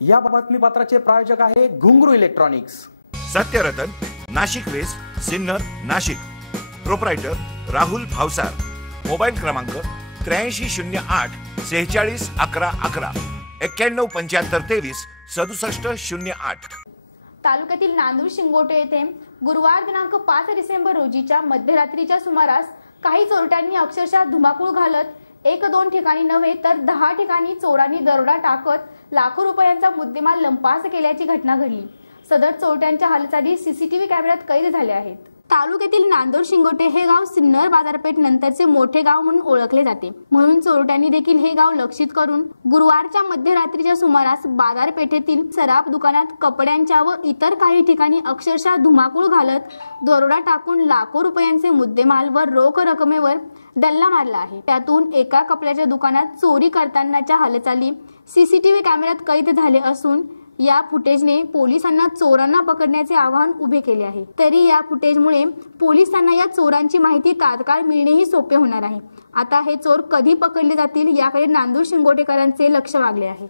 या बातमीपत्राचे प्रायोजक आहे Ghungroo electronics. Satyaratan, Nashik west, Sinnar, Nashik. Proprietor Rahul Bhavsar. Mobile क्रमांक 8308 46 11 11 91 75 23 67 08। तालुक्यातील नांदूर शिंगोटे येथे गुरुवार दिनांक 5 डिसेंबर रोजीच्या मध्यरात्रीच्या सुमारास काही चोरट्यांनी अक्षरशः धुमाकूळ घालत 1-2 ठिकाणी नव्हे तर 10 ठिकाणी चोरांनी दरोडा टाकत लाखो रुपयांचा मुद्देमाल लंपास केल्याची घटना घडली। सदर चोरट्यांच्या हालचाली सीसीटीव्ही कॅमेऱ्यात कैद झाल्या आहेत। तालुक्यातील नांदूर शिंगोटे हे गाव सिन्नर बाजारपेठ नंतरचे मोठे गाव म्हणून ओळखले जाते, म्हणून चोरट्यांनी देखील हे गाव लक्षित करून गुरुवारच्या मध्यरात्रीच्या सुमारास बाजारपेठेतील सराफ दुकानात कपड्यांच्या व इतर काही ठिकाणी अक्षरशः धुमाकूळ घालत दरोडा टाकून लाखो रुपयांचे मुद्देमाल व रोख रकमेवर डल्ला मारला आहे। त्यातून एका कपड्याच्या दुकानात चोरी करतानाच्या हालचाली सीसीटीव्ही कॅमेऱ्यात कैद झाले असून या फुटेजने पोलिसांना चोरांना पकडण्याचे आव्हान उभे केले आहे। तरी या फुटेजमुळे पोलिसांना या चोरांची माहिती तात्काळ मिळणेही सोपे होणार आहे। आता हे चोर कधी पकडले जातील याकडे नांदूर शिंगोटेकरांचे लक्ष लागले आहे।